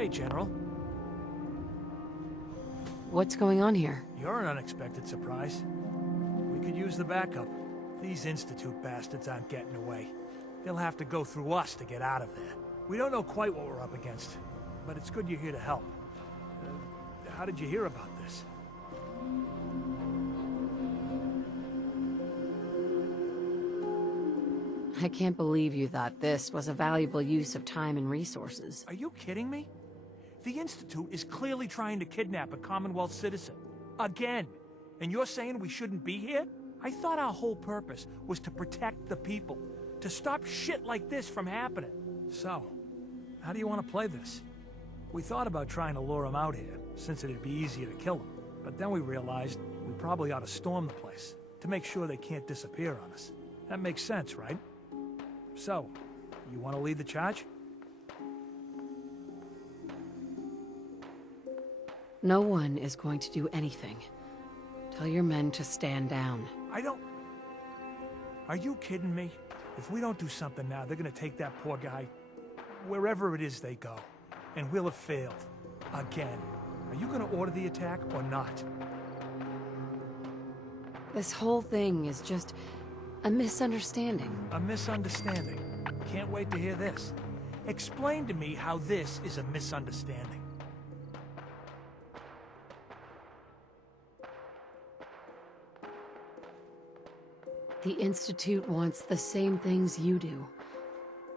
Hey, General. What's going on here? You're an unexpected surprise. We could use the backup. These Institute bastards aren't getting away. They'll have to go through us to get out of there. We don't know quite what we're up against, but it's good you're here to help. How did you hear about this? I can't believe you thought this was a valuable use of time and resources. Are you kidding me? The Institute is clearly trying to kidnap a Commonwealth citizen. Again. And you're saying we shouldn't be here? I thought our whole purpose was to protect the people. To stop shit like this from happening. So, how do you want to play this? We thought about trying to lure them out here, since it'd be easier to kill them. But then we realized we probably ought to storm the place, to make sure they can't disappear on us. That makes sense, right? So, you want to lead the charge? No one is going to do anything. Tell your men to stand down. I don't... Are you kidding me? If we don't do something now, they're gonna take that poor guy wherever it is they go. And we'll have failed. Again. Are you gonna order the attack or not? This whole thing is just a misunderstanding. A misunderstanding. Can't wait to hear this. Explain to me how this is a misunderstanding. The Institute wants the same things you do.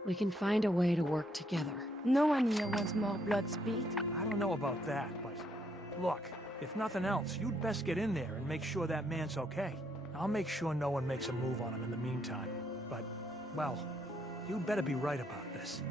We can find a way to work together. No one here wants more blood spilled. I don't know about that, but... Look, if nothing else, you'd best get in there and make sure that man's okay. I'll make sure no one makes a move on him in the meantime. But, well, you'd better be right about this.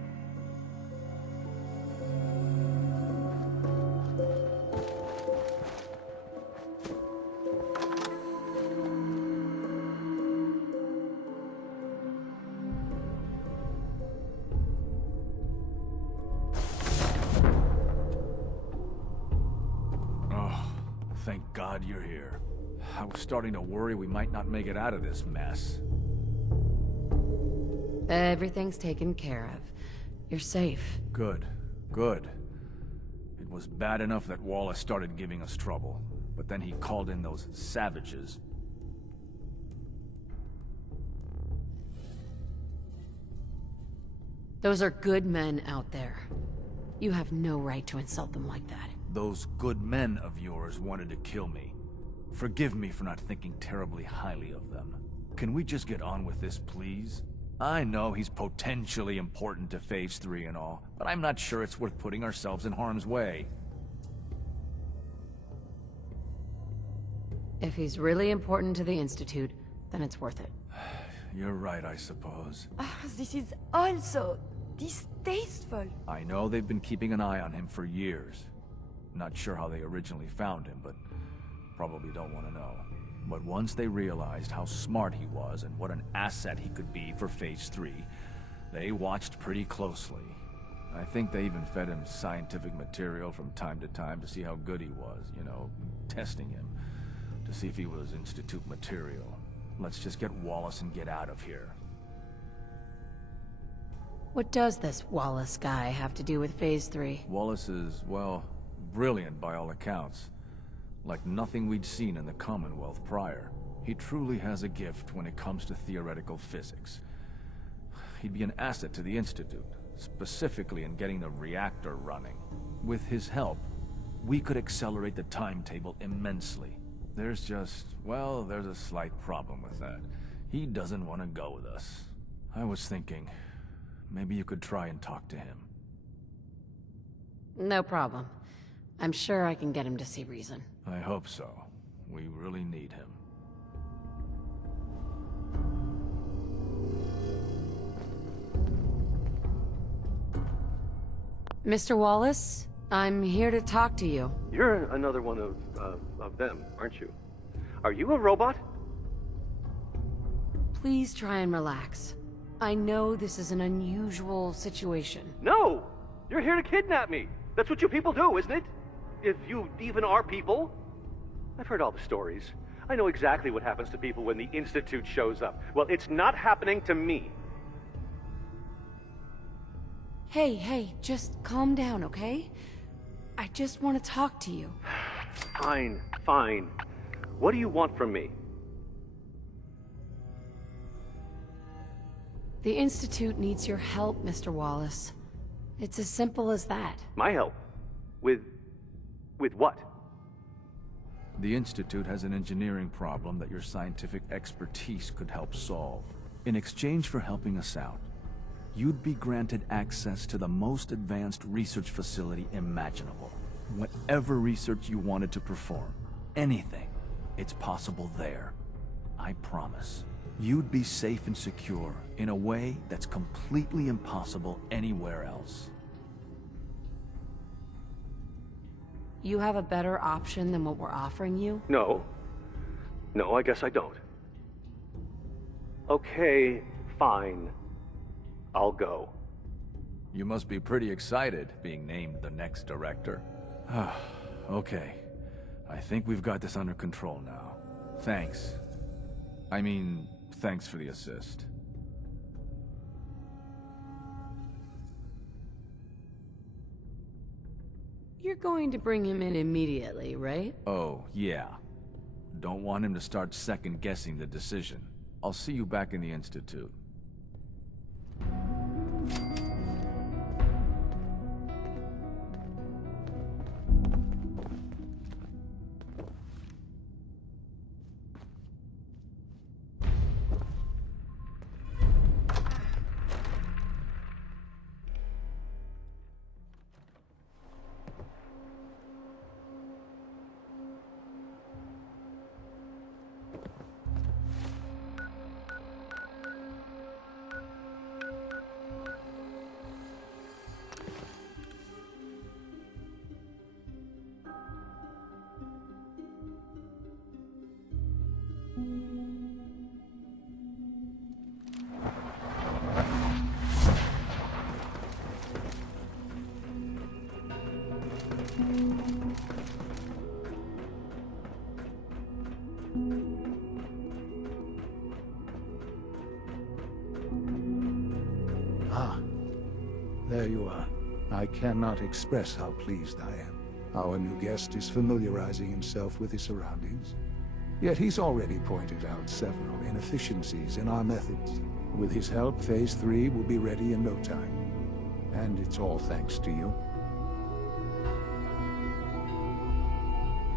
Thank God you're here. I was starting to worry we might not make it out of this mess. Everything's taken care of. You're safe. Good. Good. It was bad enough that Wallace started giving us trouble, but then he called in those savages. Those are good men out there. You have no right to insult them like that. Those good men of yours wanted to kill me. Forgive me for not thinking terribly highly of them. Can we just get on with this, please? I know he's potentially important to Phase 3 and all, but I'm not sure it's worth putting ourselves in harm's way. If he's really important to the Institute, then it's worth it. You're right, I suppose. This is also distasteful. I know they've been keeping an eye on him for years. Not sure how they originally found him, but probably don't want to know. But once they realized how smart he was and what an asset he could be for Phase 3, they watched pretty closely. I think they even fed him scientific material from time to time to see how good he was, you know, testing him, to see if he was Institute material. Let's just get Wallace and get out of here. What does this Wallace guy have to do with Phase 3? Wallace is, well, brilliant by all accounts. Like nothing we'd seen in the Commonwealth prior. He truly has a gift when it comes to theoretical physics. He'd be an asset to the Institute, specifically in getting the reactor running. With his help, we could accelerate the timetable immensely. There's just, well, there's a slight problem with that. He doesn't want to go with us. I was thinking, maybe you could try and talk to him. No problem. I'm sure I can get him to see reason. I hope so. We really need him. Mr. Wallace, I'm here to talk to you. You're another one of them, aren't you? Are you a robot? Please try and relax. I know this is an unusual situation. No! You're here to kidnap me! That's what you people do, isn't it? If you even are people. I've heard all the stories. I know exactly what happens to people when the Institute shows up. Well, it's not happening to me. Hey, just calm down, okay? I just want to talk to you. Fine, fine. What do you want from me? The Institute needs your help, Mr. Wallace. It's as simple as that. My help? With what? The Institute has an engineering problem that your scientific expertise could help solve. In exchange for helping us out, you'd be granted access to the most advanced research facility imaginable. Whatever research you wanted to perform, anything, it's possible there. I promise. You'd be safe and secure in a way that's completely impossible anywhere else. You have a better option than what we're offering you? No. No, I guess I don't. Okay, fine. I'll go. You must be pretty excited being named the next director. Okay. I think we've got this under control now. Thanks. I mean, thanks for the assist. You're going to bring him in immediately, right? Oh, yeah. Don't want him to start second-guessing the decision. I'll see you back in the Institute. Ah, there you are. I cannot express how pleased I am. Our new guest is familiarizing himself with his surroundings. Yet he's already pointed out several inefficiencies in our methods. With his help, Phase 3 will be ready in no time. And it's all thanks to you.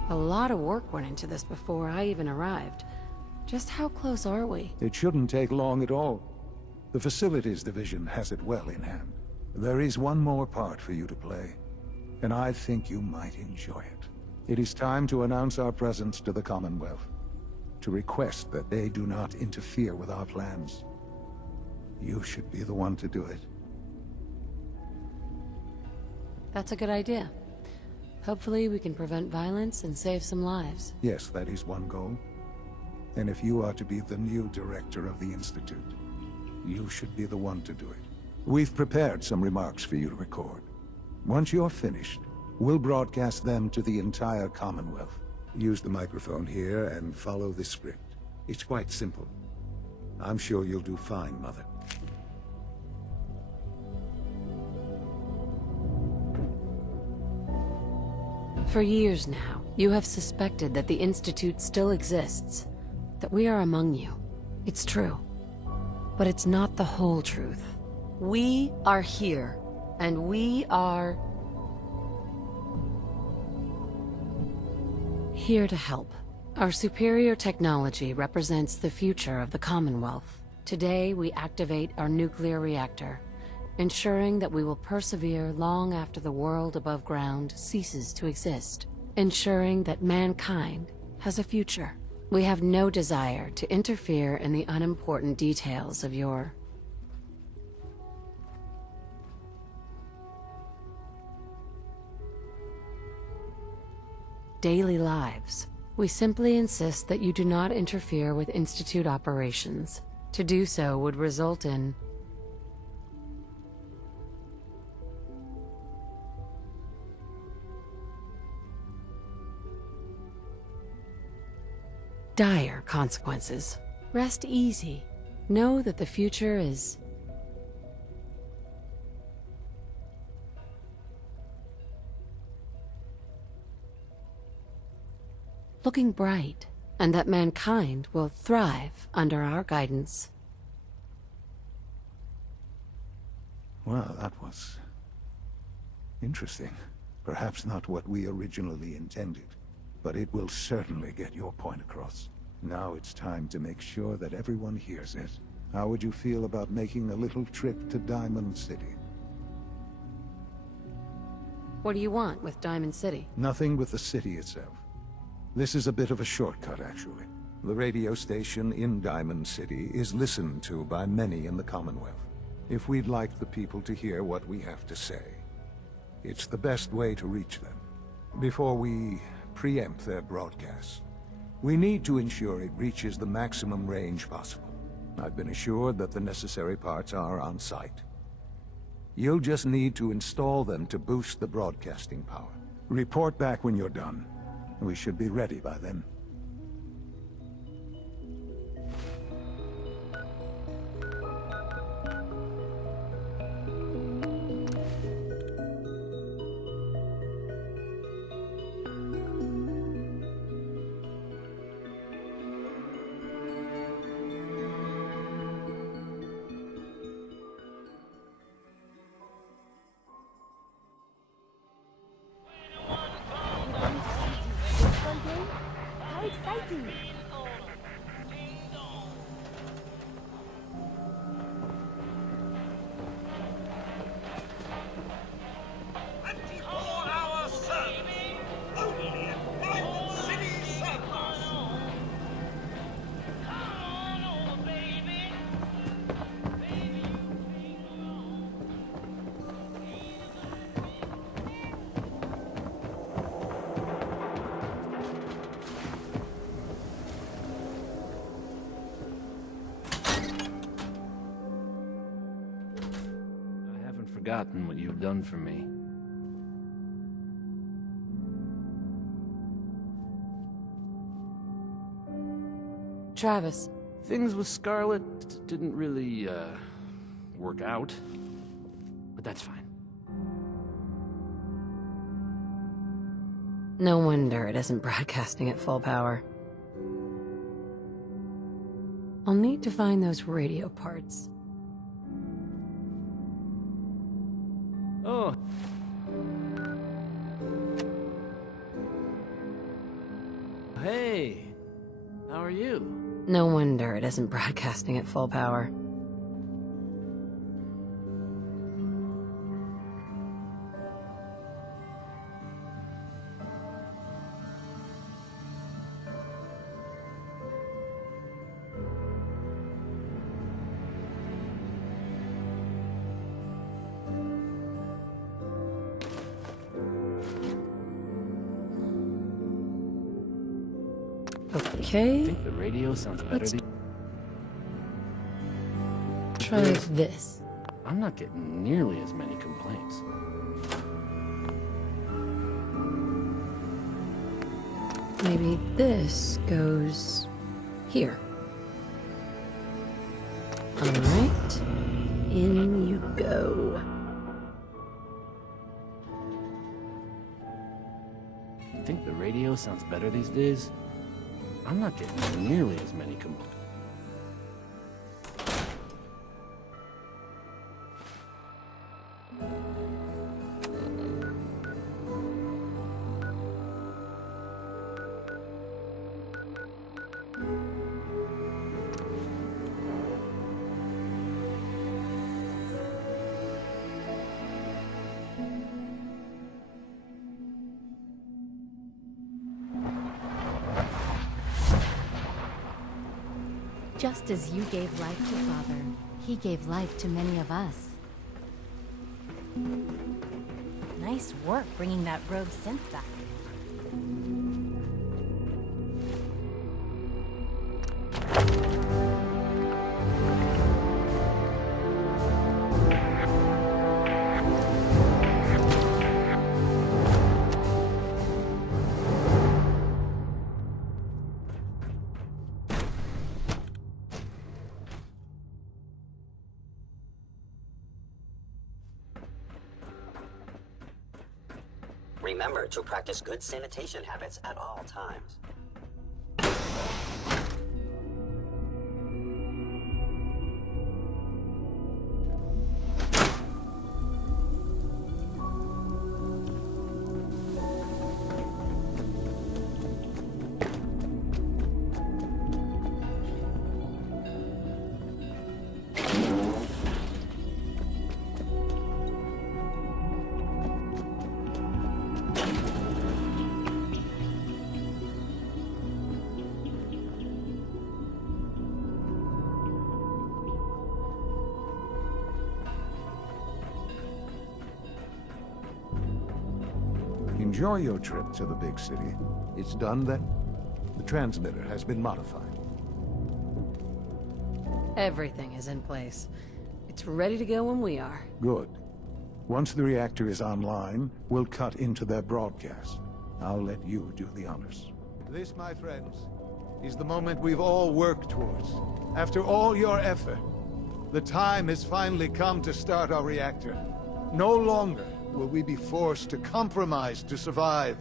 A lot of work went into this before I even arrived. Just how close are we? It shouldn't take long at all. The Facilities Division has it well in hand. There is one more part for you to play, and I think you might enjoy it. It is time to announce our presence to the Commonwealth, to request that they do not interfere with our plans. You should be the one to do it. That's a good idea. Hopefully we can prevent violence and save some lives. Yes, that is one goal. And if you are to be the new director of the Institute, you should be the one to do it. We've prepared some remarks for you to record. Once you're finished, we'll broadcast them to the entire Commonwealth. Use the microphone here and follow the script. It's quite simple. I'm sure you'll do fine, Mother. For years now, you have suspected that the Institute still exists, that we are among you. It's true. But it's not the whole truth. We are here, and we are here to help. Our superior technology represents the future of the Commonwealth. Today, we activate our nuclear reactor, ensuring that we will persevere long after the world above ground ceases to exist, ensuring that mankind has a future. We have no desire to interfere in the unimportant details of your daily lives. We simply insist that you do not interfere with Institute operations. To do so would result in dire consequences. Rest easy. Know that the future is looking bright, and that mankind will thrive under our guidance. Well, that was interesting. Perhaps not what we originally intended, but it will certainly get your point across. Now it's time to make sure that everyone hears it. How would you feel about making a little trip to Diamond City? What do you want with Diamond City? Nothing with the city itself. This is a bit of a shortcut, actually. The radio station in Diamond City is listened to by many in the Commonwealth. If we'd like the people to hear what we have to say, it's the best way to reach them. Before we preempt their broadcasts, we need to ensure it reaches the maximum range possible. I've been assured that the necessary parts are on site. You'll just need to install them to boost the broadcasting power. Report back when you're done. We should be ready by then. Baseball game? How exciting! I haven't forgotten what you've done for me. Travis, Things with Scarlet didn't really, work out. But that's fine. no wonder it isn't broadcasting at full power. I'll need to find those radio parts. Oh. Hey. How are you? No wonder it isn't broadcasting at full power. I Okay, think the radio sounds better Let's- than... try this. I'm not getting nearly as many complaints. Maybe this goes here. Alright, in you go. I think the radio sounds better these days. I'm not getting nearly as many complaints. Just as you gave life to Father, he gave life to many of us. Nice work bringing that rogue synth back. Remember to practice good sanitation habits at all times. Enjoy your trip to the big city. It's done then? The transmitter has been modified. Everything is in place. It's ready to go when we are. Good. Once the reactor is online, we'll cut into their broadcast. I'll let you do the honors. This, my friends, is the moment we've all worked towards. After all your effort, the time has finally come to start our reactor. No longer will we be forced to compromise to survive.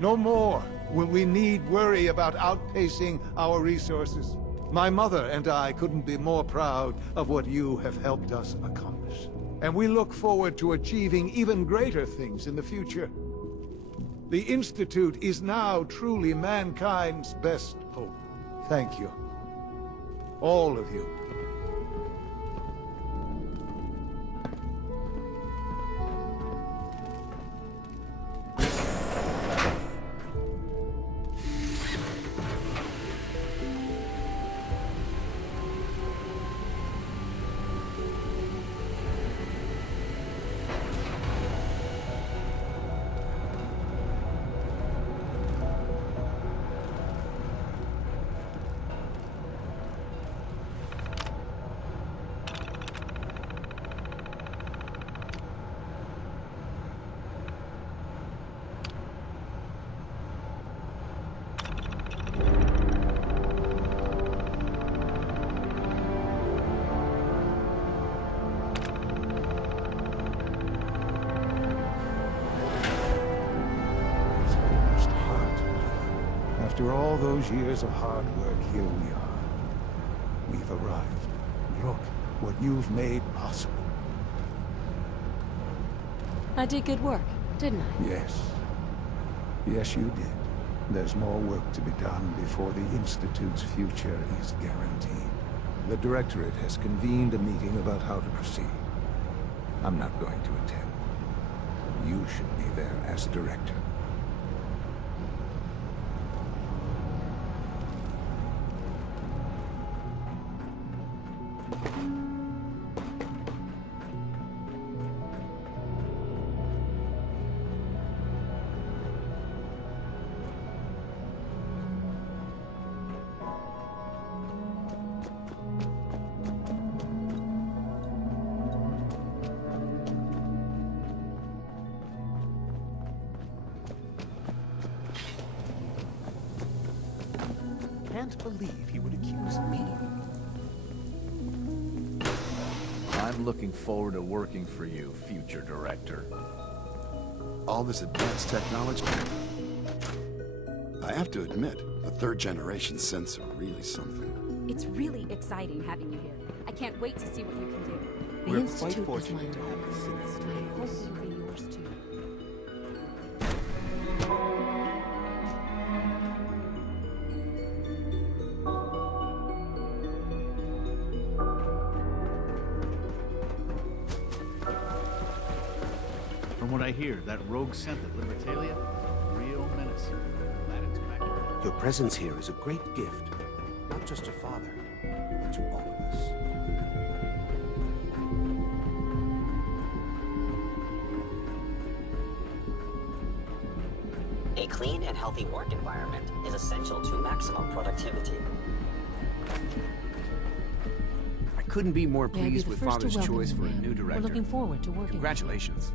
No more will we need worry about outpacing our resources. My mother and I couldn't be more proud of what you have helped us accomplish. And we look forward to achieving even greater things in the future. The Institute is now truly mankind's best hope. Thank you. All of you. After all those years of hard work, here we are. We've arrived. Look what you've made possible. I did good work, didn't I? Yes. Yes, you did. There's more work to be done before the Institute's future is guaranteed. The Directorate has convened a meeting about how to proceed. I'm not going to attend. You should be there as Director. Can't believe he would accuse me. I'm looking forward to working for you, future director. All this advanced technology. I have to admit, the third-generation sensor really something. It's really exciting having you here. I can't wait to see what you can do. The We're Institute quite is fortunate my to have home. a citizen. I hope it'll be yours too. From what I hear, that rogue scent at Libertalia, real menace. Glad it's back. Your presence here is a great gift, not just to Father, but to all of us. A clean and healthy work environment is essential to maximum productivity. I couldn't be more May I be pleased the with first to Father's welcome choice you, for a ma'am. new director. We're looking forward to working. Congratulations.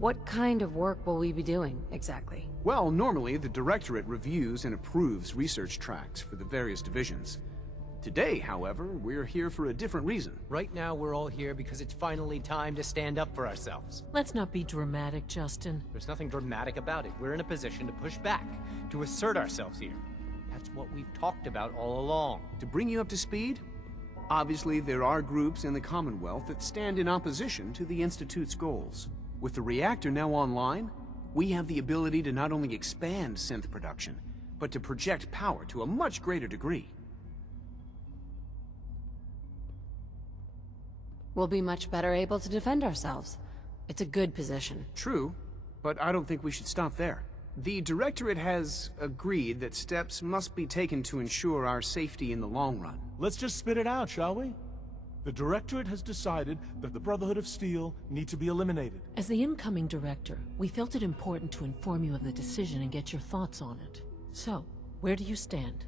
What kind of work will we be doing, exactly? Well, normally the Directorate reviews and approves research tracks for the various divisions. Today, however, we're here for a different reason. Right now, we're all here because it's finally time to stand up for ourselves. Let's not be dramatic, Justin. There's nothing dramatic about it. We're in a position to push back, to assert ourselves here. That's what we've talked about all along. To bring you up to speed, obviously there are groups in the Commonwealth that stand in opposition to the Institute's goals. With the reactor now online, we have the ability to not only expand synth production, but to project power to a much greater degree. We'll be much better able to defend ourselves. It's a good position. True, but I don't think we should stop there. The Directorate has agreed that steps must be taken to ensure our safety in the long run. Let's just spit it out, shall we? The Directorate has decided that the Brotherhood of Steel need to be eliminated. As the incoming director, we felt it important to inform you of the decision and get your thoughts on it. So, where do you stand?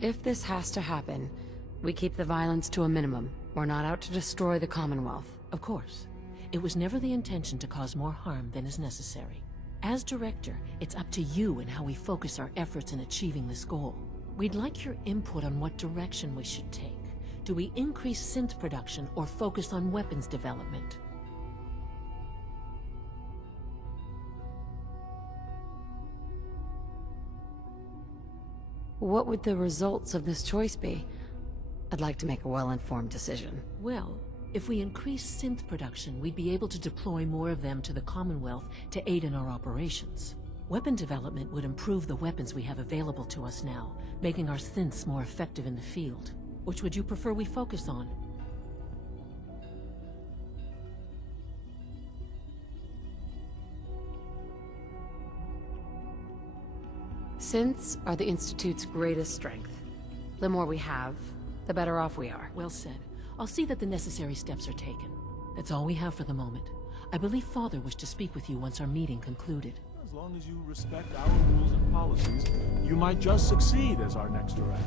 If this has to happen, we keep the violence to a minimum. We're not out to destroy the Commonwealth. Of course. It was never the intention to cause more harm than is necessary. As director, it's up to you and how we focus our efforts in achieving this goal. We'd like your input on what direction we should take. Do we increase synth production or focus on weapons development? What would the results of this choice be? I'd like to make a well-informed decision. Well, if we increase synth production, we'd be able to deploy more of them to the Commonwealth to aid in our operations. Weapon development would improve the weapons we have available to us now, making our synths more effective in the field. Which would you prefer we focus on? Synths are the Institute's greatest strength. The more we have, the better off we are. Well said. I'll see that the necessary steps are taken. That's all we have for the moment. I believe Father wished to speak with you once our meeting concluded. As long as you respect our rules and policies, you might just succeed as our next director.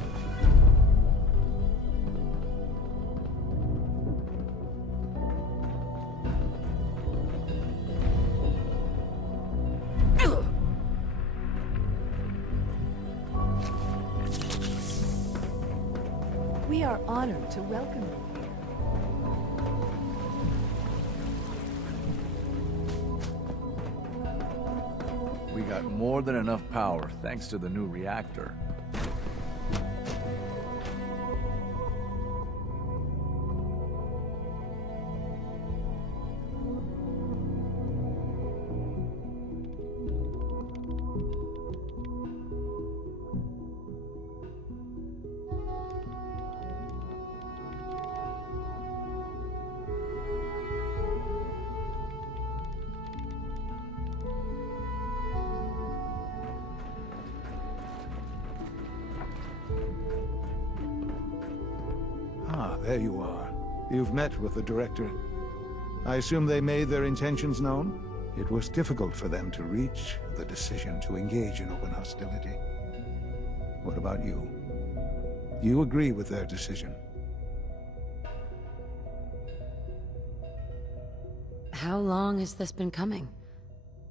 We are honored to welcome you here. We got more than enough power thanks to the new reactor. Ah, there you are. You've met with the Directorate. I assume they made their intentions known? It was difficult for them to reach the decision to engage in open hostility. What about you? You agree with their decision? How long has this been coming?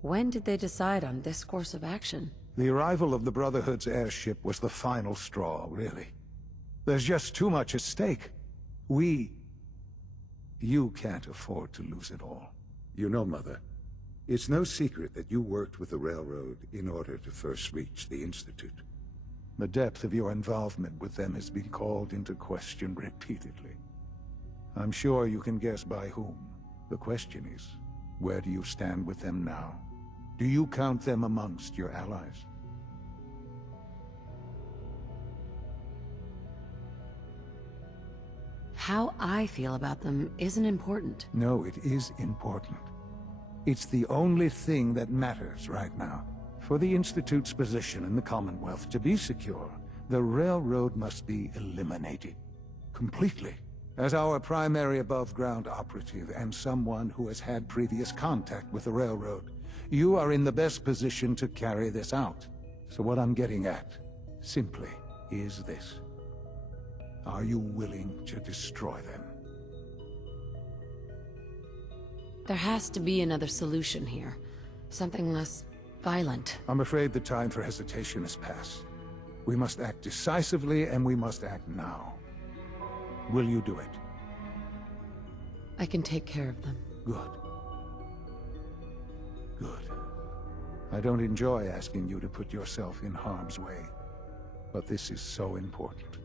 When did they decide on this course of action? The arrival of the Brotherhood's airship was the final straw, really. There's just too much at stake. You can't afford to lose it all. You know, Mother, it's no secret that you worked with the Railroad in order to first reach the Institute. The depth of your involvement with them has been called into question repeatedly. I'm sure you can guess by whom. The question is, where do you stand with them now? Do you count them amongst your allies? How I feel about them isn't important. No, it is important. It's the only thing that matters right now. For the Institute's position in the Commonwealth to be secure, the Railroad must be eliminated. Completely. As our primary above-ground operative and someone who has had previous contact with the Railroad, you are in the best position to carry this out. So what I'm getting at, simply, is this. Are you willing to destroy them? There has to be another solution here. Something less violent. I'm afraid the time for hesitation has passed. We must act decisively, and we must act now. Will you do it? I can take care of them. Good. Good. I don't enjoy asking you to put yourself in harm's way, but this is so important.